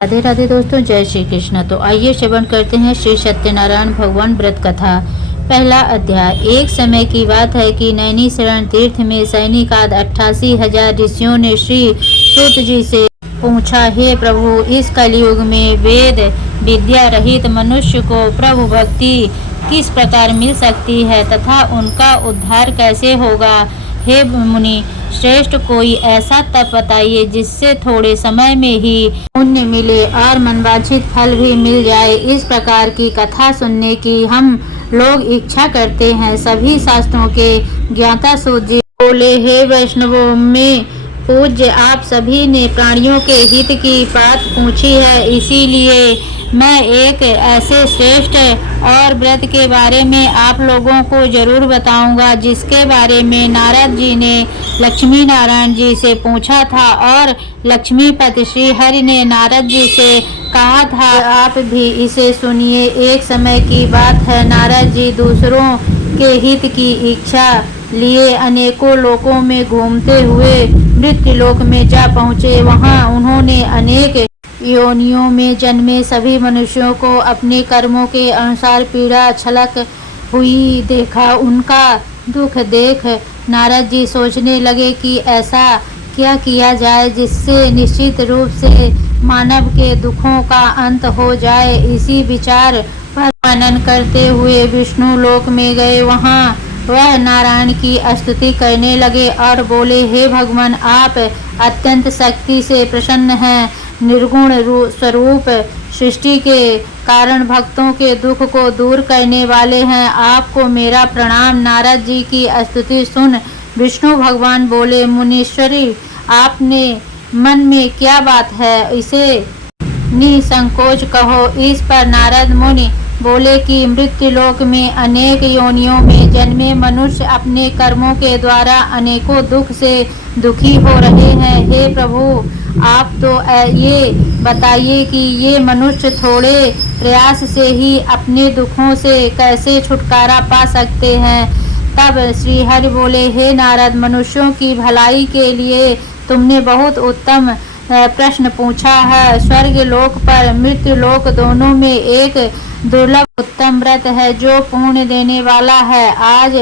राधे राधे दोस्तों, जय श्री कृष्ण। तो आइए श्रवण करते हैं श्री सत्यनारायण भगवान व्रत कथा। पहला अध्याय। एक समय की बात है कि नैनीशरण तीर्थ में सैनिक आदि 88,000 ऋषियों ने श्री सूत जी से पूछा, हे प्रभु, इस कलयुग में वेद विद्या रहित मनुष्य को प्रभु भक्ति किस प्रकार मिल सकती है तथा उनका उद्धार कैसे होगा। हे मुनि श्रेष्ठ, कोई ऐसा तप बताइए जिससे थोड़े समय में ही पुण्य मिले और मनवांछित फल भी मिल जाए। इस प्रकार की कथा सुनने की हम लोग इच्छा करते हैं। सभी शास्त्रों के ज्ञाता सूत जी बोले, हे वैष्णवों में पूज्य, आप सभी ने प्राणियों के हित की बात पूछी है, इसीलिए मैं एक ऐसे श्रेष्ठ और व्रत के बारे में आप लोगों को जरूर बताऊंगा जिसके बारे में नारद जी ने लक्ष्मी नारायण जी से पूछा था और लक्ष्मीपति श्री हरि ने नारद जी से कहा था, आप भी इसे सुनिए। एक समय की बात है, नारद जी दूसरों के हित की इच्छा लिए अनेकों लोकों में घूमते हुए मृत्युलोक में जा पहुँचे। वहाँ उन्होंने अनेक योनियों में जन्मे सभी मनुष्यों को अपने कर्मों के अनुसार पीड़ा छलक हुई देखा। उनका दुख देख नारद जी सोचने लगे कि ऐसा क्या किया जाए जिससे निश्चित रूप से मानव के दुखों का अंत हो जाए। इसी विचार पर मनन करते हुए विष्णु लोक में गए। वहाँ वह नारायण की स्तुति करने लगे और बोले, हे भगवान, आप अत्यंत शक्ति से प्रसन्न हैं, निर्गुण स्वरूप, सृष्टि के कारण भक्तों के दुख को दूर करने वाले हैं। आपको मेरा प्रणाम। नारद जी की स्तुति सुन विष्णु भगवान बोले, मुनीश्वरी, आपने मन में क्या बात है, इसे निसंकोच कहो। इस पर नारद मुनि बोले कि मृत्युलोक में अनेक योनियों में जन्मे मनुष्य अपने कर्मों के द्वारा अनेकों दुख से दुखी हो रहे हैं। हे प्रभु, आप तो ये बताइए कि ये मनुष्य थोड़े प्रयास से ही अपने दुखों से कैसे छुटकारा पा सकते हैं। तब श्री हरि बोले, हे नारद, मनुष्यों की भलाई के लिए तुमने बहुत उत्तम प्रश्न पूछा है। स्वर्ग लोक पर मृत्यु लोक दोनों में एक दुर्लभ उत्तम व्रत है जो पुण्य देने वाला है। आज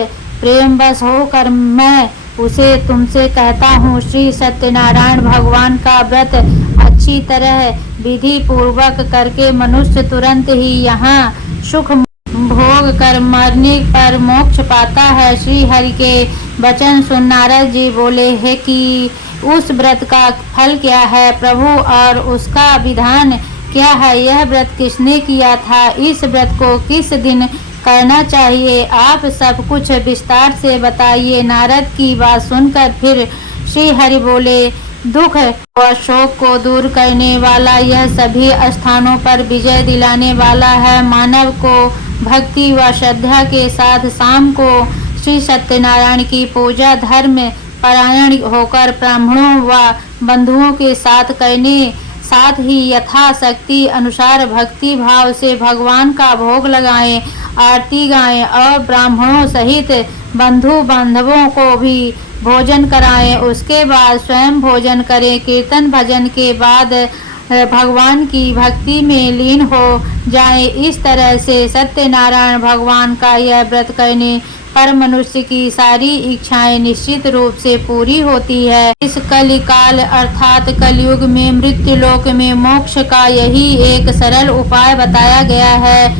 प्रेम बस होकर मैं उसे तुमसे कहता हूँ। श्री सत्यनारायण भगवान का व्रत अच्छी तरह विधि पूर्वक करके मनुष्य तुरंत ही यहाँ सुख भोग कर मरने पर मोक्ष पाता है। श्री हरि के वचन सुन नारद जी बोले, है कि उस व्रत का फल क्या है प्रभु, और उसका विधान क्या है। यह व्रत किसने किया था, इस व्रत को किस दिन करना चाहिए, आप सब कुछ विस्तार से बताइए। नारद की बात सुनकर फिर श्री हरि बोले, दुख और शोक को दूर करने वाला, यह सभी स्थानों पर विजय दिलाने वाला है। मानव को भक्ति व श्रद्धा के साथ शाम को श्री सत्यनारायण की पूजा धर्म परायण होकर ब्राह्मणों व बंधुओं के साथ करने, साथ ही यथाशक्ति अनुसार भक्ति भाव से भगवान का भोग लगाएं, आरती गाएं और ब्राह्मणों सहित बंधु बांधवों को भी भोजन कराएं। उसके बाद स्वयं भोजन करें। कीर्तन भजन के बाद भगवान की भक्ति में लीन हो जाएं। इस तरह से सत्यनारायण भगवान का यह व्रत करने पर मनुष्य की सारी इच्छाएं निश्चित रूप से पूरी होती है। इस कलिकाल अर्थात कलयुग में मृत्युलोक में मोक्ष का यही एक सरल उपाय बताया गया है।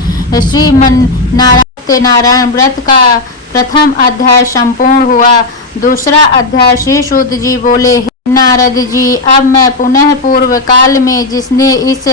सत्यनारायण व्रत का प्रथम अध्याय संपूर्ण हुआ। दूसरा अध्याय श्री सूत जी बोले, नारद जी, अब मैं पुनः पूर्व काल में जिसने इस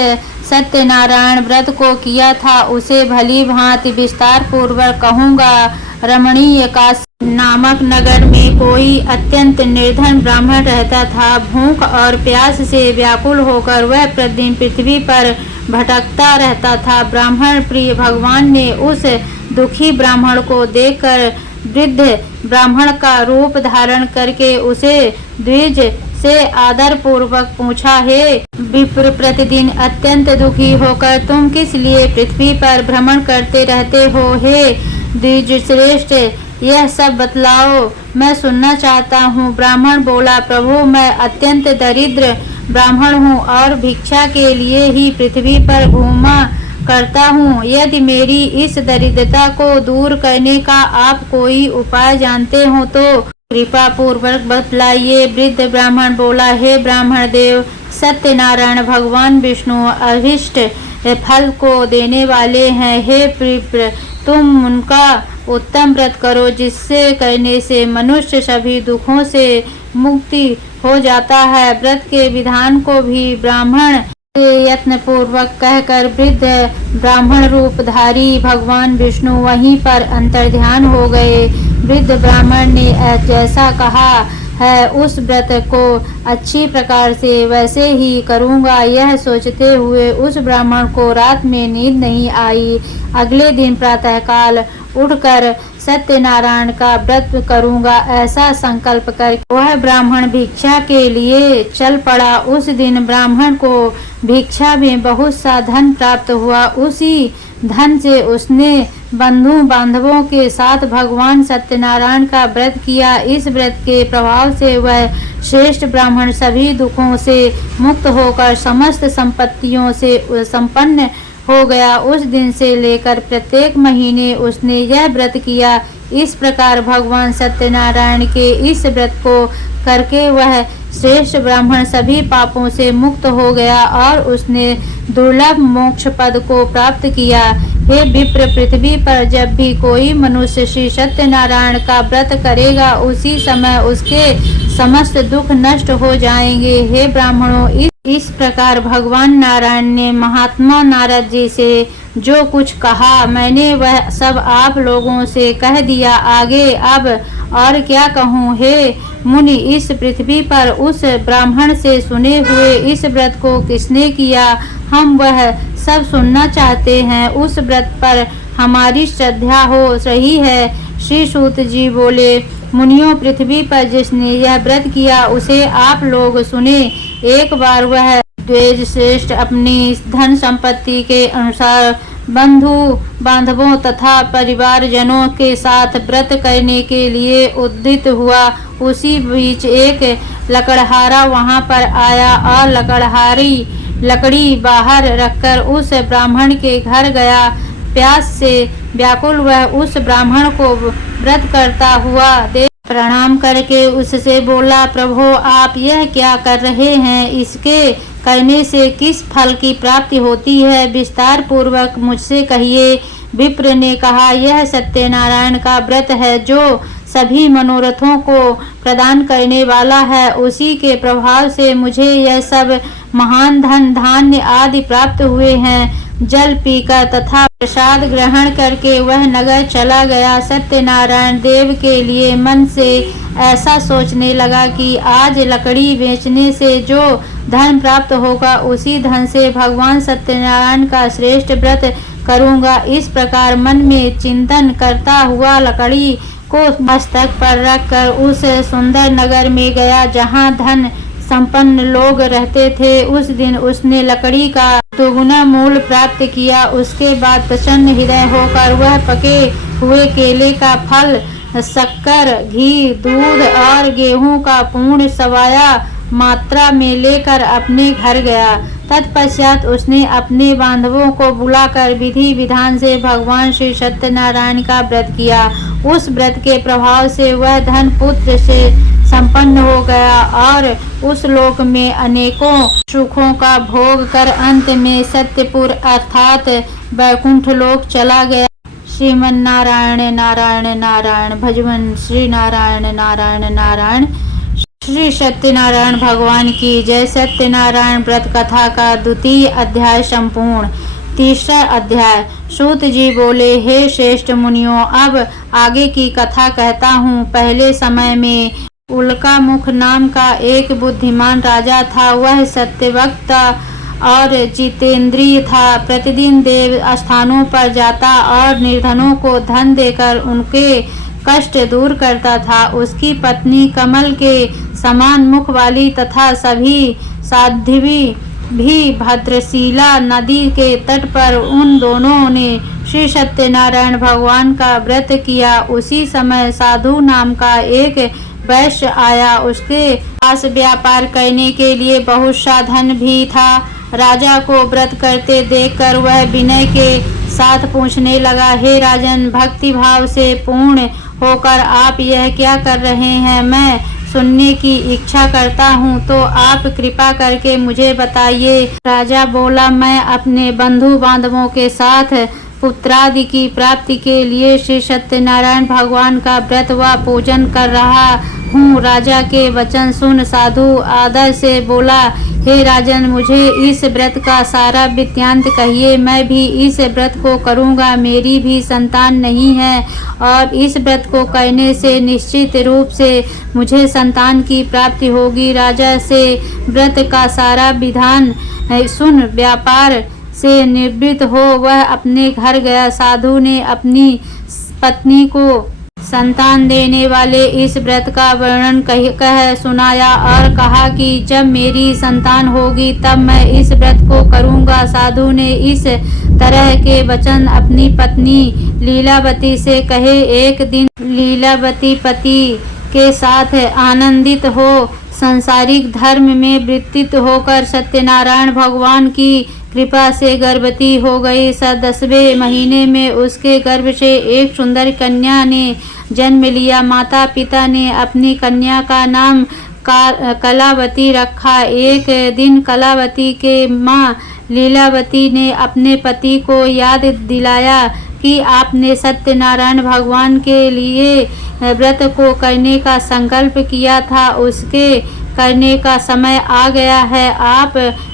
सत्यनारायण व्रत को किया था उसे भली भांति विस्तार पूर्वक कहूँगा। रमणीय काशी नामक नगर में कोई अत्यंत निर्धन ब्राह्मण रहता था। भूख और प्यास से व्याकुल होकर वह प्रतिदिन पृथ्वी पर भटकता रहता था। ब्राह्मण प्रिय भगवान ने उस दुखी ब्राह्मण को देखकर वृद्ध ब्राह्मण का रूप धारण करके उसे द्विज से आदर पूर्वक पूछा, हे विप्र, प्रतिदिन अत्यंत दुखी होकर तुम किस लिए पृथ्वी पर भ्रमण करते रहते हो। हे द्विज श्रेष्ठ, यह सब बतलाओ, मैं सुनना चाहता हूँ। ब्राह्मण बोला, प्रभु, मैं अत्यंत दरिद्र ब्राह्मण हूँ और भिक्षा के लिए ही पृथ्वी पर घूमा करता हूँ। यदि मेरी इस दरिद्रता को दूर करने का आप कोई उपाय जानते हो तो कृपा पूर्वक बतलाइए। वृद्ध ब्राह्मण बोला, हे ब्राह्मण देव, सत्यनारायण भगवान विष्णु अभिष्ट फल को देने वाले हैं। हे प्रिय, तुम उनका उत्तम व्रत करो, जिससे करने से मनुष्य सभी दुखों से मुक्ति हो जाता है। व्रत के विधान को भी ब्राह्मण यत्न पूर्वक कहकर वृद्ध ब्राह्मण रूपधारी भगवान विष्णु वहीं पर अंतर्ध्यान हो गए। वृद्ध ब्राह्मण ने जैसा कहा है उस व्रत को अच्छी प्रकार से वैसे ही करूँगा, यह सोचते हुए उस ब्राह्मण को रात में नींद नहीं आई। अगले दिन प्रातःकाल उठकर सत्यनारायण का व्रत करूँगा ऐसा संकल्प कर वह ब्राह्मण भिक्षा के लिए चल पड़ा। उस दिन ब्राह्मण को भिक्षा में बहुत सा धन प्राप्त हुआ। उसी धन से उसने बंधु बांधवों के साथ भगवान सत्यनारायण का व्रत किया। इस व्रत के प्रभाव से वह श्रेष्ठ ब्राह्मण सभी दुखों से मुक्त होकर समस्त संपत्तियों से संपन्न हो गया। उस दिन से लेकर प्रत्येक महीने उसने यह व्रत किया। इस प्रकार भगवान सत्यनारायण के इस व्रत को करके वह श्रेष्ठ ब्राह्मण सभी पापों से मुक्त हो गया और उसने दुर्लभ मोक्ष पद को प्राप्त किया। हे विप्र, पृथ्वी पर जब भी कोई मनुष्य श्री सत्यनारायण का व्रत करेगा उसी समय उसके समस्त दुख नष्ट हो जाएंगे। हे ब्राह्मणों, इस प्रकार भगवान नारायण ने महात्मा नारद जी से जो कुछ कहा मैंने वह सब आप लोगों से कह दिया। आगे अब और क्या कहूँ। हे मुनि, इस पृथ्वी पर उस ब्राह्मण से सुने हुए इस व्रत को किसने किया, हम वह सब सुनना चाहते हैं। उस व्रत पर हमारी श्रद्धा हो रही है। श्री सूत जी बोले, मुनियों, पृथ्वी पर जिसने यह व्रत किया उसे आप लोग सुने। एक बार वह द्विज श्रेष्ठ अपनी धन संपत्ति के अनुसार बंधु बांधवों तथा परिवार जनों के साथ व्रत करने के लिए उद्यत हुआ। उसी बीच एक लकड़हारा वहां पर आया और लकड़ी बाहर रखकर उस ब्राह्मण के घर गया। प्यास से व्याकुल वह उस ब्राह्मण को व्रत करता हुआ देख प्रणाम करके उससे बोला, प्रभु, आप यह क्या कर रहे हैं? इसके करने से किस फल की प्राप्ति होती है? विस्तार पूर्वक मुझसे कहिए। विप्र ने कहा, यह सत्यनारायण का व्रत है जो सभी मनोरथों को प्रदान करने वाला है। उसी के प्रभाव से मुझे यह सब महान धन धान्य आदि प्राप्त हुए हैं। जल पीकर तथा प्रसाद ग्रहण करके वह नगर चला गया। सत्यनारायण देव के लिए मन से ऐसा सोचने लगा कि आज लकड़ी बेचने से जो धन प्राप्त होगा उसी धन से भगवान सत्यनारायण का श्रेष्ठ व्रत करूंगा। इस प्रकार मन में चिंतन करता हुआ लकड़ी को मस्तक पर रखकर उस सुंदर नगर में गया जहाँ धन संपन्न लोग रहते थे। उस दिन उसने लकड़ी का दुगुना मूल्य प्राप्त किया। उसके बाद प्रसन्न हृदय होकर वह पके हुए केले का फल, शक्कर, घी, दूध और गेहूं का पूर्ण सवाया मात्रा में लेकर अपने घर गया। तत्पश्चात उसने अपने बांधवों को बुलाकर विधि विधान से भगवान श्री सत्यनारायण का व्रत किया। उस व्रत के प्रभाव से वह धन पुत्र से संपन्न हो गया और उस लोक में अनेकों सुखों का भोग कर अंत में सत्यपुर अर्थात वैकुंठ लोक चला गया। श्रीमन नारायण नारायण नारायण भजवन श्री नारायण नारायण नारायण। श्री सत्यनारायण भगवान की जय। सत्यनारायण व्रत कथा का द्वितीय अध्याय संपूर्ण। तीसरा अध्याय। सूत जी बोले, हे श्रेष्ठ मुनियों, अब आगे की कथा कहता हूँ। पहले समय में उल्का मुख नाम का एक बुद्धिमान राजा था। वह सत्यवक्ता और जितेंद्रिय था। प्रतिदिन देव स्थानों पर जाता और निर्धनों को धन देकर उनके कष्ट दूर करता था। उसकी पत्नी कमल के समान मुख वाली तथा सभी साध्वी भी भद्रशिला नदी के तट पर उन दोनों ने श्री सत्यनारायण भगवान का व्रत किया। उसी समय साधु नाम का एक वैश्य आया। उसके पास व्यापार करने के लिए बहुत सा धन भी था। राजा को व्रत करते देखकर वह विनय के साथ पूछने लगा, हे राजन, भक्ति भाव से पूर्ण होकर आप यह क्या कर रहे हैं? मैं सुनने की इच्छा करता हूँ, तो आप कृपा करके मुझे बताइए। राजा बोला, मैं अपने बंधु बांधवों के साथ पुत्रादि की प्राप्ति के लिए श्री सत्यनारायण भगवान का व्रत व पूजन कर रहा हूँ। राजा के वचन सुन साधु आदर से बोला, हे राजन, मुझे इस व्रत का सारा वृत्तांत कहिए। मैं भी इस व्रत को करूँगा। मेरी भी संतान नहीं है और इस व्रत को करने से निश्चित रूप से मुझे संतान की प्राप्ति होगी। राजा से व्रत का सारा विधान सुन व्यापार से निवृत्त हो वह अपने घर गया। साधु ने अपनी पत्नी को संतान देने वाले इस व्रत का वर्णन कह सुनाया और कहा कि जब मेरी संतान होगी तब मैं इस व्रत को करूँगा। साधु ने इस तरह के वचन अपनी पत्नी लीलावती से कहे। एक दिन लीलावती पति के साथ आनंदित हो सांसारिक धर्म में वृत्तित होकर सत्यनारायण भगवान की कृपा से गर्भवती हो गई। 10वें महीने में उसके गर्भ से एक सुंदर कन्या ने जन्म लिया। माता पिता ने अपनी कन्या का नाम कलावती रखा। एक दिन कलावती के माँ लीलावती ने अपने पति को याद दिलाया कि आपने सत्यनारायण भगवान के लिए व्रत को करने का संकल्प किया था, उसके करने का समय आ गया है, आप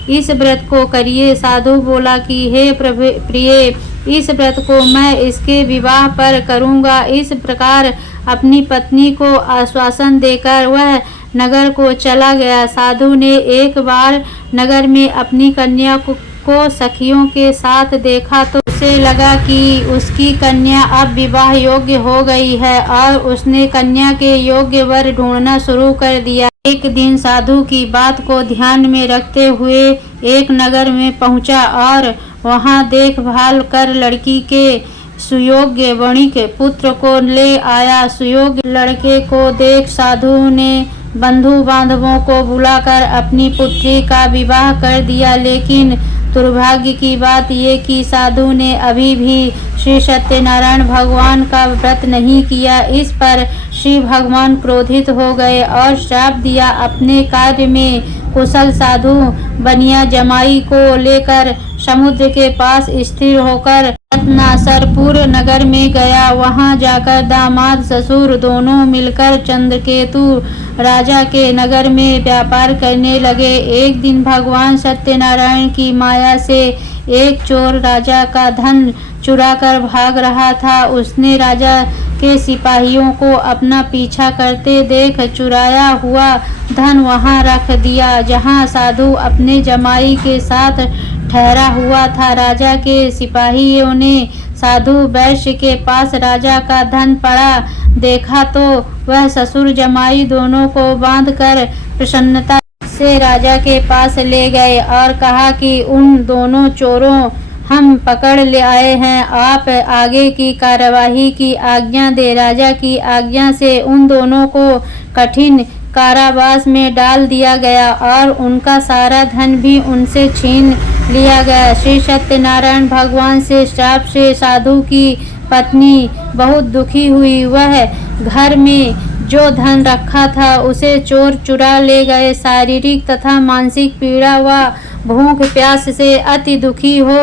इस व्रत को करिए। साधु बोला कि हे प्रिय, इस व्रत को मैं इसके विवाह पर करूँगा। इस प्रकार अपनी पत्नी को आश्वासन देकर वह नगर को चला गया। साधु ने एक बार नगर में अपनी कन्या को सखियों के साथ देखा तो उसे लगा कि उसकी कन्या अब विवाह योग्य हो गई है और उसने कन्या के योग्य वर ढूंढना शुरू कर दिया। एक दिन साधु की बात को ध्यान में रखते हुए एक नगर में पहुंचा और वहां देखभाल कर लड़की के सुयोग्य वणिक पुत्र को ले आया। सुयोग्य लड़के को देख साधु ने बंधु बांधवों को बुलाकर अपनी पुत्री का विवाह कर दिया। लेकिन दुर्भाग्य की बात ये कि साधु ने अभी भी श्री सत्यनारायण भगवान का व्रत नहीं किया। इस पर श्री भगवान क्रोधित हो गए और श्राप दिया। अपने कार्य में कुशल साधु बनिया जमाई को लेकर समुद्र के पास स्थिर होकर रत्नासरपुर नगर में गया। वहां जाकर दामाद ससुर दोनों मिलकर चंद्रकेतु राजा के नगर में व्यापार करने लगे। एक दिन भगवान सत्यनारायण की माया से एक चोर राजा का धन चुराकर भाग रहा था। उसने राजा के सिपाहियों को अपना पीछा करते देख चुराया हुआ धन वहां रख दिया जहां साधु अपने जमाई के साथ ठहरा हुआ था। राजा के सिपाहियों ने साधु वैश्य के पास राजा का धन पड़ा देखा तो वह ससुर जमाई दोनों को बांधकर प्रसन्नता से राजा के पास ले गए और कहा कि उन दोनों चोरों हम पकड़ ले आए हैं, आप आगे की कार्यवाही की आज्ञा दे। राजा की आज्ञा से उन दोनों को कठिन कारावास में डाल दिया गया और उनका सारा धन भी उनसे छीन लिया गया। श्री सत्यनारायण भगवान से श्राप से साधु की पत्नी बहुत दुखी हुई। वह घर में जो धन रखा था उसे चोर चुरा ले गए। शारीरिक तथा मानसिक पीड़ा व भूख प्यास से अति दुखी हो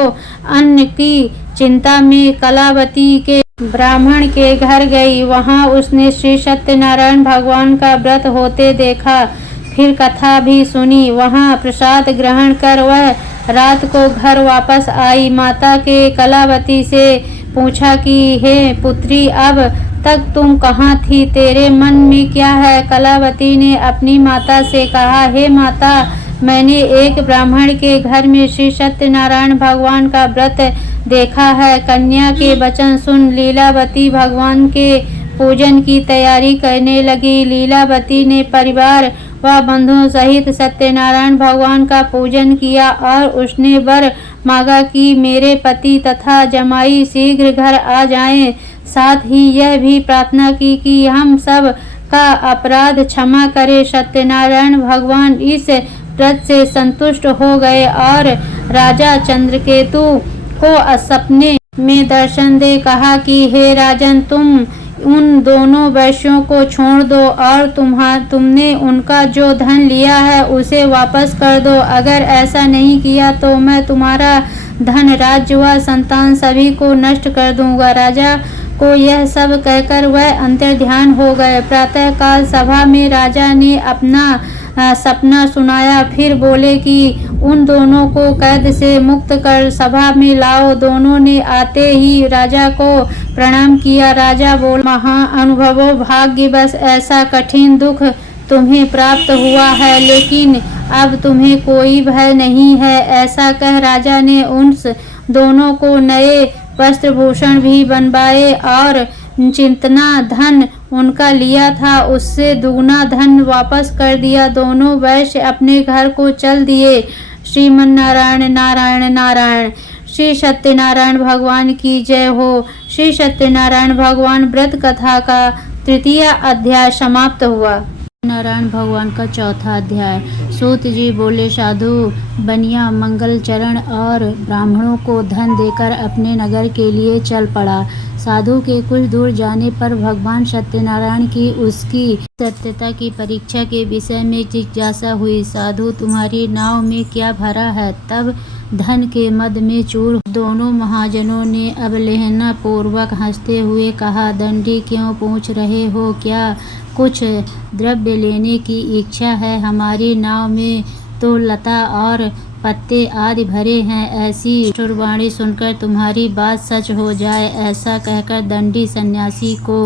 अन्न की चिंता में कलावती के ब्राह्मण के घर गई। वहां उसने श्री सत्यनारायण भगवान का व्रत होते देखा। फिर कथा भी सुनी। वहां प्रसाद ग्रहण कर वह रात को घर वापस आई। माता के कलावती से पूछा कि हे पुत्री, अब तक तुम कहाँ थी? तेरे मन में क्या है? कलावती ने अपनी माता से कहा, हे माता, मैंने एक ब्राह्मण के घर में श्री सत्यनारायण भगवान का व्रत देखा है। कन्या के वचन सुन लीलावती भगवान के पूजन की तैयारी करने लगी। लीलावती ने परिवार व बंधुओं सहित सत्यनारायण भगवान का पूजन किया और उसने वर मांगा कि मेरे पति तथा जमाई शीघ्र घर आ जाएं। साथ ही यह भी प्रार्थना की कि हम सब का अपराध क्षमा करे। सत्यनारायण भगवान इस व्रत से संतुष्ट हो गए और राजा चंद्रकेतु को सपने में दर्शन दे कहा कि हे राजन, तुम उन दोनों वैश्यों को छोड़ दो और तुमने उनका जो धन लिया है उसे वापस कर दो। अगर ऐसा नहीं किया तो मैं तुम्हारा धन, राज्य व संतान सभी को नष्ट कर दूंगा। राजा को यह सब कहकर वह अंतर्ध्यान हो गए। प्रातःकाल सभा में राजा ने अपना सपना सुनाया। फिर बोले कि उन दोनों को कैद से मुक्त कर सभा में लाओ। दोनों ने आते ही राजा को प्रणाम किया। राजा बोला, महाअनुभवो, भाग्यवश ऐसा कठिन दुख तुम्हें प्राप्त हुआ है, लेकिन अब तुम्हें कोई भय नहीं है। ऐसा कह राजा ने उन दोनों को नए वस्त्रभूषण भी बनवाए और जितना धन उनका लिया था उससे दुगना धन वापस कर दिया। दोनों वैश्य अपने घर को चल दिए। श्रीमन्नारायण नारायण नारायण। श्री सत्यनारायण भगवान की जय हो। श्री सत्यनारायण भगवान व्रत कथा का तृतीय अध्याय समाप्त हुआ। नारायण भगवान का चौथा अध्याय। सूत जी बोले, साधु बनिया मंगल चरण और ब्राह्मणों को धन देकर अपने नगर के लिए चल पड़ा। साधु के कुछ दूर जाने पर भगवान सत्यनारायण की उसकी सत्यता की परीक्षा के विषय में जिज्ञासा हुई। साधु, तुम्हारी नाव में क्या भरा है? तब धन के मद में चूर दोनों महाजनों ने अवहेलना पूर्वक हंसते हुए कहा, दंडी क्यों पूछ रहे हो? क्या कुछ द्रव्य लेने की इच्छा है? हमारी नाव में तो लता और पत्ते आदि भरे हैं। ऐसी शुरवाणी सुनकर तुम्हारी बात सच हो जाए। ऐसा कहकर दंडी सन्यासी को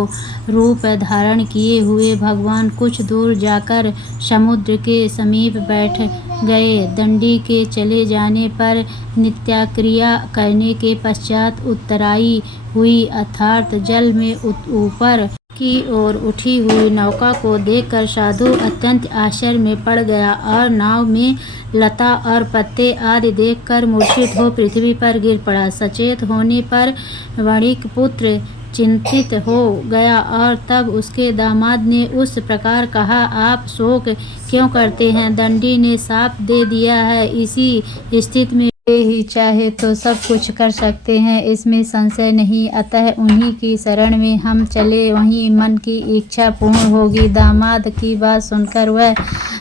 रूप धारण किए हुए भगवान कुछ दूर जाकर समुद्र के समीप बैठ गए। दंडी के चले जाने पर नित्याक्रिया करने के पश्चात उत्तराई हुई अर्थात जल में ऊपर की ओर उठी हुई नौका को देखकर साधु अत्यंत आश्चर्य में पड़ गया और नाव में लता और पत्ते आदि देखकर मूर्छित हो पृथ्वी पर गिर पड़ा। सचेत होने पर वणिक पुत्र चिंतित हो गया और तब उसके दामाद ने उस प्रकार कहा, आप शोक क्यों करते हैं? दंडी ने साफ दे दिया है, इसी स्थिति में वे ही चाहे तो सब कुछ कर सकते हैं, इसमें संशय नहीं। अतः उन्हीं की शरण में हम चले, वहीं मन की इच्छा पूर्ण होगी। दामाद की बात सुनकर वह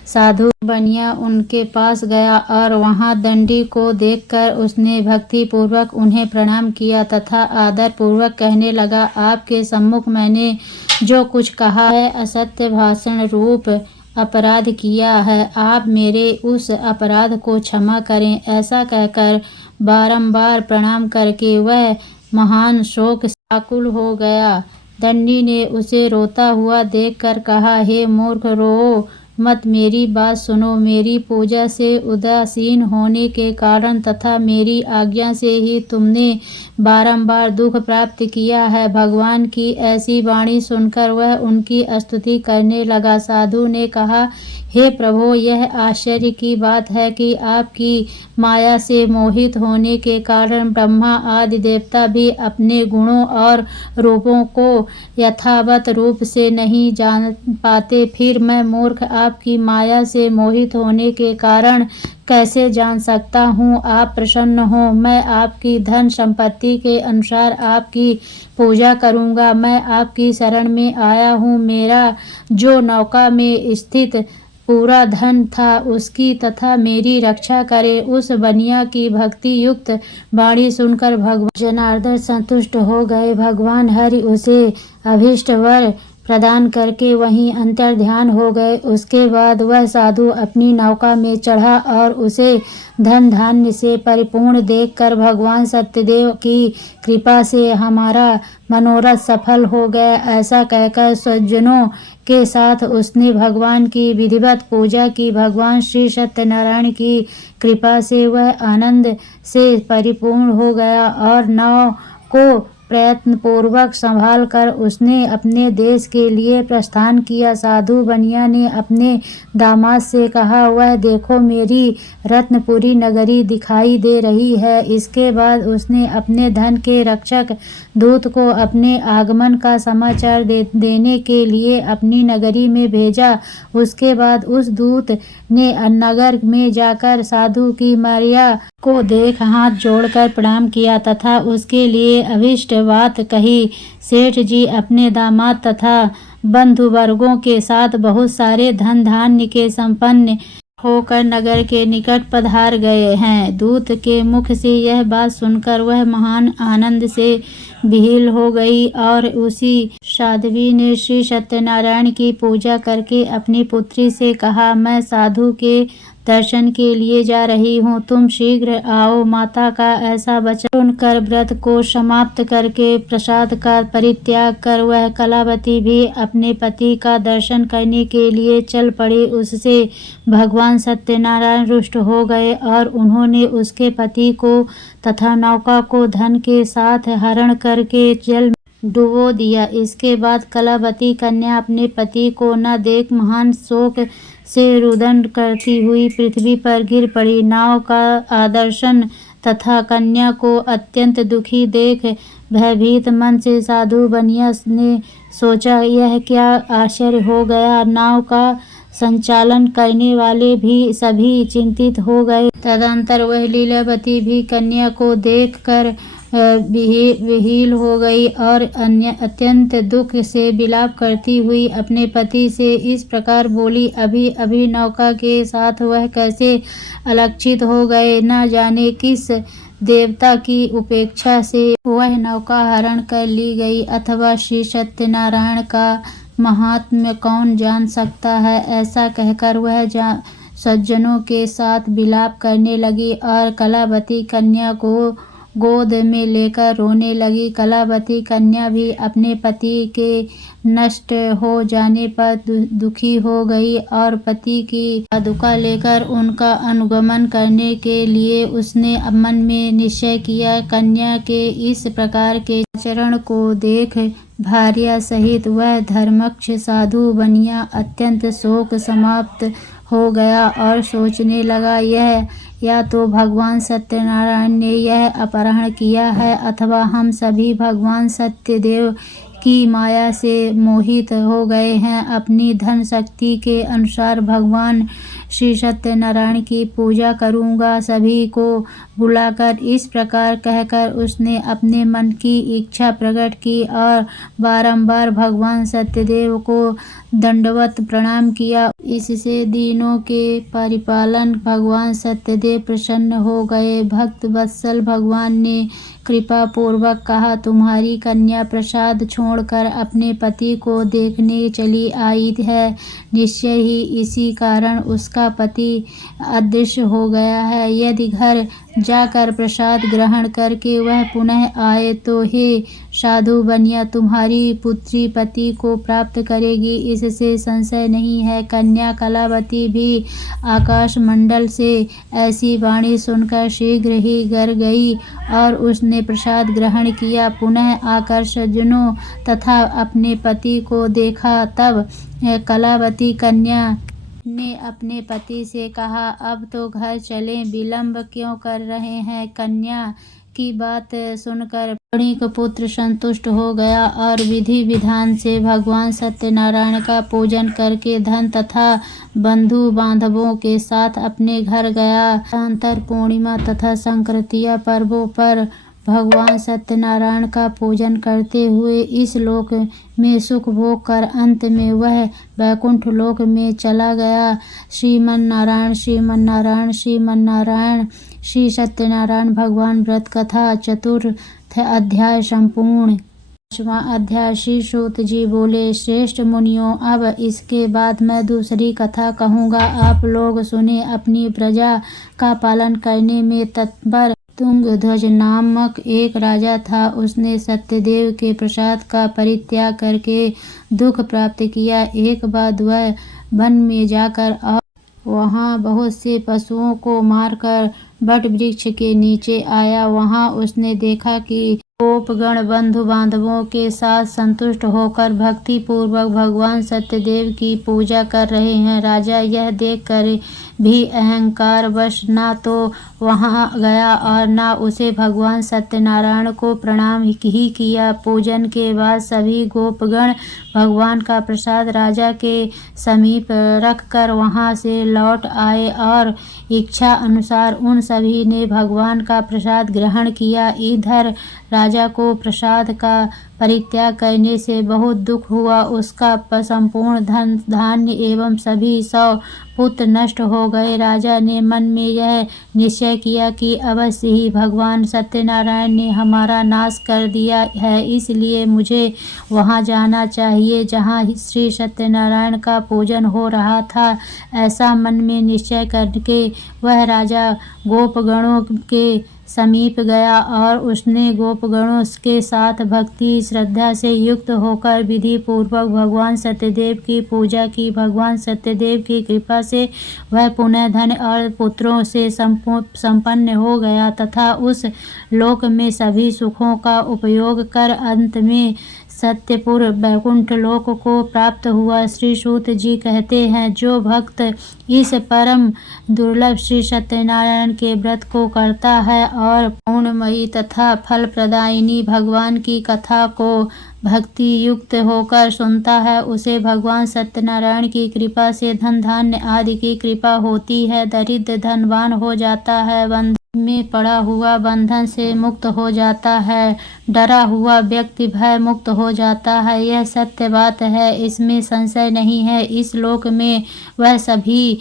साधु बनिया उनके पास गया और वहां दंडी को देखकर उसने भक्ति पूर्वक उन्हें प्रणाम किया तथा आदर पूर्वक कहने लगा, आपके सम्मुख मैंने जो कुछ कहा है असत्य भाषण रूप अपराध किया है, आप मेरे उस अपराध को क्षमा करें। ऐसा कहकर बारंबार प्रणाम करके वह महान शोक व्याकुल हो गया। दंडी ने उसे रोता हुआ देखकर कहा, हे मूर्ख, रो मत, मेरी बात सुनो। मेरी पूजा से उदासीन होने के कारण तथा मेरी आज्ञा से ही तुमने बारंबार दुख प्राप्त किया है। भगवान की ऐसी वाणी सुनकर वह उनकी स्तुति करने लगा। साधु ने कहा, हे प्रभो, यह आश्चर्य की बात है कि आपकी माया से मोहित होने के कारण ब्रह्मा आदि देवता भी अपने गुणों और रूपों को यथावत रूप से नहीं जान पाते। फिर मैं मूर्ख आपकी माया से मोहित होने के कारण कैसे जान सकता हूँ? आप प्रसन्न हो, मैं आपकी धन संपत्ति के अनुसार आपकी पूजा करूँगा। मैं आपकी शरण में आया हूँ। मेरा जो नौका में स्थित पूरा धन था उसकी तथा मेरी रक्षा करे। उस बनिया की भक्ति युक्त वाणी सुनकर भगवान जनार्दन संतुष्ट हो गए। भगवान हरि उसे अभीष्ट वर प्रदान करके वहीं अंतर्ध्यान हो गए। उसके बाद वह साधु अपनी नौका में चढ़ा और उसे धन धान्य से परिपूर्ण देखकर भगवान सत्यदेव की कृपा से हमारा मनोरथ सफल हो गया। ऐसा कहकर स्वजनों के साथ उसने भगवान की विधिवत पूजा की। भगवान श्री सत्यनारायण की कृपा से वह आनंद से परिपूर्ण हो गया और नाव को प्रयत्न पूर्वक संभाल कर उसने अपने देश के लिए प्रस्थान किया। साधु बनिया ने अपने दामाद से कहा, वह देखो मेरी रत्नपुरी नगरी दिखाई दे रही है। इसके बाद उसने अपने धन के रक्षक दूत को अपने आगमन का समाचार देने के लिए अपनी नगरी में भेजा। उसके बाद उस दूत ने नगर में जाकर साधु की मारिया को देख हाथ जोड़कर प्रणाम किया तथा उसके लिए अभीष्ट बात कही। सेठ जी अपने दामाद तथा बंधु वर्गों के साथ बहुत सारे धन धान्य के संपन्न होकर नगर के निकट पधार गए हैं। दूत के मुख से यह बात सुनकर वह महान आनंद से विहील हो गई और उसी साध्वी ने श्री सत्यनारायण की पूजा करके अपनी पुत्री से कहा, मैं साधु के दर्शन के लिए जा रही हूँ, तुम शीघ्र आओ। माता का ऐसा वचन सुनकर व्रत को समाप्त करके प्रसाद का परित्याग कर वह कलावती भी अपने पति का दर्शन करने के लिए चल पड़ी। उससे भगवान सत्यनारायण रुष्ट हो गए और उन्होंने उसके पति को तथा नौका को धन के साथ हरण करके जल में डुबो दिया। इसके बाद कलावती कन्या अपने पति को न देख महान शोक से रुदन करती हुई पृथ्वी पर गिर पड़ी। नाव का आदर्शन तथा कन्या को अत्यंत दुखी देख भयभीत मन से साधु बनिया ने सोचा, यह क्या आश्चर्य हो गया। नाव का संचालन करने वाले भी सभी चिंतित हो गए। तदंतर वह लीलावती भी कन्या को देखकर विहील हो गई और अत्यंत दुख से विलाप करती हुई अपने पति से इस प्रकार बोली, अभी अभी नौका के साथ वह कैसे अलक्षित हो गए। न जाने किस देवता की उपेक्षा से वह नौका हरण कर ली गई, अथवा श्री सत्यनारायण का महात्म्य कौन जान सकता है। ऐसा कहकर वह सज्जनों के साथ विलाप करने लगी और कलावती कन्या को गोद में लेकर रोने लगी। कलावती कन्या भी अपने पति के नष्ट हो जाने पर दुखी हो गई और पति की पादुका लेकर उनका अनुगमन करने के लिए उसने मन में निश्चय किया। कन्या के इस प्रकार के आचरण को देख भार्या सहित वह धर्मक्ष साधु बनिया अत्यंत शोक समाप्त हो गया और सोचने लगा, या तो भगवान सत्यनारायण ने यह अपहरण किया है अथवा हम सभी भगवान सत्यदेव की माया से मोहित हो गए हैं। अपनी धन शक्ति के अनुसार भगवान श्री सत्यनारायण की पूजा करूंगा, सभी को बुलाकर। इस प्रकार कहकर उसने अपने मन की इच्छा प्रकट की और बारंबार भगवान सत्यदेव को दंडवत प्रणाम किया। इससे दीनों के परिपालन भगवान सत्यदेव प्रसन्न हो गए। भक्त वत्सल भगवान ने कृपा पूर्वक कहा, तुम्हारी कन्या प्रसाद छोड़कर अपने पति को देखने चली आई है। निश्चय ही इसी कारण उसका पति अदृश्य हो गया है। यदि घर जाकर प्रसाद ग्रहण करके वह पुनः आए तो हे साधु बनिया, तुम्हारी पुत्री पति को प्राप्त करेगी, इससे संशय नहीं है। कन्या कलावती भी आकाश मंडल से ऐसी वाणी सुनकर शीघ्र ही घर गई और उसने प्रसाद ग्रहण किया। पुनः आकर सज्जनों तथा अपने पति को देखा। तब कलावती कन्या ने अपने पति से कहा, अब तो घर चलें, विलंब क्यों कर रहे हैं। कन्या की बात सुनकर वणिक पुत्र संतुष्ट हो गया और विधि विधान से भगवान सत्यनारायण का पूजन करके धन तथा बंधु बांधवों के साथ अपने घर गया। अंतर पूर्णिमा तथा संक्रांतिया पर्वों पर भगवान सत्यनारायण का पूजन करते हुए इस लोक में सुख भोग कर अंत में वह वैकुंठ लोक में चला गया। श्रीमन्नारायण श्रीमन्नारायण श्रीमन्नारायण। श्री सत्यनारायण भगवान व्रत कथा चतुर्थ अध्याय संपूर्ण। 5वां अध्याय। श्री सूत जी बोले, श्रेष्ठ मुनियों, अब इसके बाद मैं दूसरी कथा कहूँगा, आप लोग सुने। अपनी प्रजा का पालन करने में तत्पर तुंगध्वज नामक एक राजा था। उसने सत्यदेव के प्रसाद का परित्याग करके दुख प्राप्त किया। एक बार वह वन में जाकर और वहाँ बहुत से पशुओं को मारकर वट वृक्ष के नीचे आया। वहाँ उसने देखा कि गोपगण बंधु बांधवों के साथ संतुष्ट होकर भक्ति पूर्वक भगवान सत्यदेव की पूजा कर रहे हैं। राजा यह देखकर भी अहंकार वश न तो वहां गया और न उसे भगवान सत्यनारायण को प्रणाम ही किया। पूजन के बाद सभी गोपगण भगवान का प्रसाद राजा के समीप रखकर वहां से लौट आए और इच्छा अनुसार उन सभी ने भगवान का प्रसाद ग्रहण किया। इधर राजा को प्रसाद का परित्याग करने से बहुत दुख हुआ। उसका संपूर्ण धन धान्य एवं सभी 100 पुत्र नष्ट हो गए। राजा ने मन में यह निश्चय किया कि अवश्य ही भगवान सत्यनारायण ने हमारा नाश कर दिया है, इसलिए मुझे वहां जाना चाहिए जहां श्री सत्यनारायण का पूजन हो रहा था। ऐसा मन में निश्चय करके वह राजा गोपगणों के समीप गया और उसने गोपगणों के साथ भक्ति श्रद्धा से युक्त होकर विधि पूर्वक भगवान सत्यदेव की पूजा की। भगवान सत्यदेव की कृपा से वह पुनः धन और पुत्रों से संपन्न हो गया तथा उस लोक में सभी सुखों का उपयोग कर अंत में सत्यपुर वैकुंठ लोक को प्राप्त हुआ। श्री सूत जी कहते हैं, जो भक्त इस परम दुर्लभ श्री सत्यनारायण के व्रत को करता है और पूर्णमयी तथा फल प्रदायिनी भगवान की कथा को भक्ति युक्त होकर सुनता है, उसे भगवान सत्यनारायण की कृपा से धन धान्य आदि की कृपा होती है। दरिद्र धनवान हो जाता है, बंधन में पड़ा हुआ बंधन से मुक्त हो जाता है, डरा हुआ व्यक्ति भय मुक्त हो जाता है। यह सत्य बात है, इसमें संशय नहीं है। इस लोक में वह सभी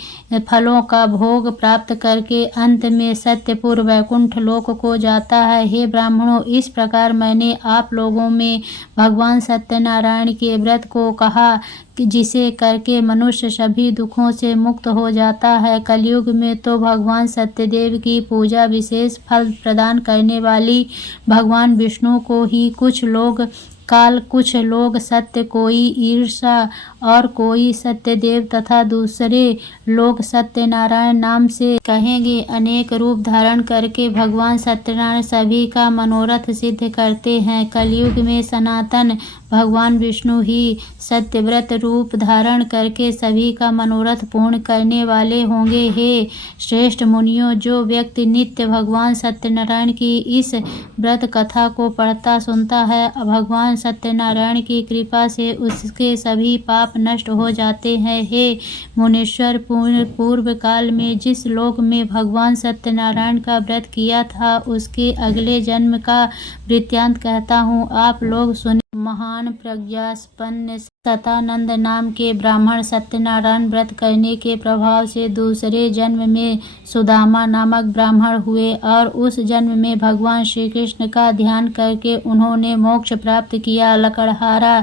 फलों का भोग प्राप्त करके अंत में सत्यपुर वैकुंठ लोक को जाता है। हे ब्राह्मणों, इस प्रकार मैंने आप लोगों में भगवान सत्यनारायण के व्रत को कहा कि जिसे करके मनुष्य सभी दुखों से मुक्त हो जाता है। कलयुग में तो भगवान सत्यदेव की पूजा विशेष फल प्रदान करने वाली भगवान विष्णु को ही कुछ लोग काल, कुछ लोग सत्य, कोई ईर्षा और कोई सत्यदेव तथा दूसरे लोग सत्यनारायण नाम से कहेंगे। अनेक रूप धारण करके भगवान सत्यनारायण सभी का मनोरथ सिद्ध करते हैं। कलयुग में सनातन भगवान विष्णु ही सत्यव्रत रूप धारण करके सभी का मनोरथ पूर्ण करने वाले होंगे। हे श्रेष्ठ मुनियों, जो व्यक्ति नित्य भगवान सत्यनारायण की इस व्रत कथा को पढ़ता सुनता है, भगवान सत्यनारायण की कृपा से उसके सभी पाप नष्ट हो जाते हैं। हे मुनीश्वर, पूर्व काल में जिस लोक में भगवान सत्यनारायण का व्रत किया था उसके अगले जन्म का वृत्तांत कहता हूँ, आप लोग सुने। महान प्रज्ञासंपन्न सतानंद नाम के ब्राह्मण सत्यनारायण व्रत करने के प्रभाव से दूसरे जन्म में सुदामा नामक ब्राह्मण हुए और उस जन्म में भगवान श्री कृष्ण का ध्यान करके उन्होंने मोक्ष प्राप्त किया। लकड़हारा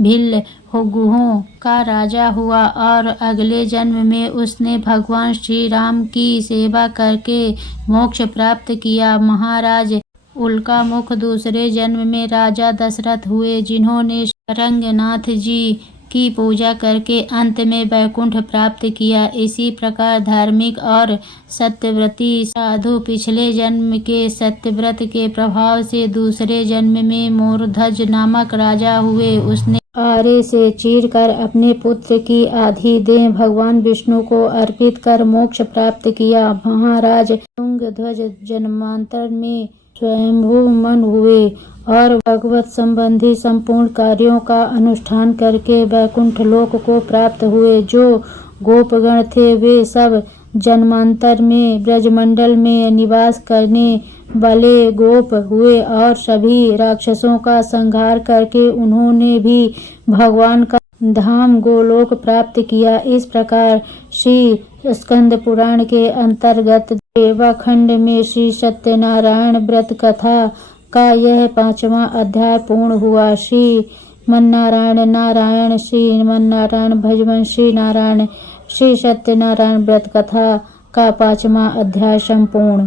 भिल्ल गुहों का राजा हुआ और अगले जन्म में उसने भगवान श्री राम की सेवा करके मोक्ष प्राप्त किया। महाराज उल्का मुख दूसरे जन्म में राजा दशरथ हुए, जिन्होंने रंगनाथ जी की पूजा करके अंत में वैकुंठ प्राप्त किया। इसी प्रकार धार्मिक और सत्यव्रती साधु पिछले जन्म के सत्यव्रत के प्रभाव से दूसरे जन्म में मोरध्वज नामक राजा हुए। उसने आरे से चीरकर अपने पुत्र की आधी देह भगवान विष्णु को अर्पित कर मोक्ष प्राप्त किया। महाराज तुंगध्वज जन्मांतर में स्वयंभू मन हुए और भगवत संबंधी संपूर्ण कार्यों का अनुष्ठान करके वैकुंठ लोक को प्राप्त हुए। जो गोपगण थे वे सब जन्मांतर में ब्रजमंडल में निवास करने वाले गोप हुए और सभी राक्षसों का संहार करके उन्होंने भी भगवान का धाम गोलोक प्राप्त किया। इस प्रकार श्री स्कंद पुराण के अंतर्गत देवाखंड में श्री सत्यनारायण व्रत कथा का यह 5वां अध्याय पूर्ण हुआ। श्री मन्नारायण नारायण, श्री मन्नारायण भजवन श्री नारायण। श्री सत्यनारायण व्रत कथा का 5वां अध्याय संपूर्ण।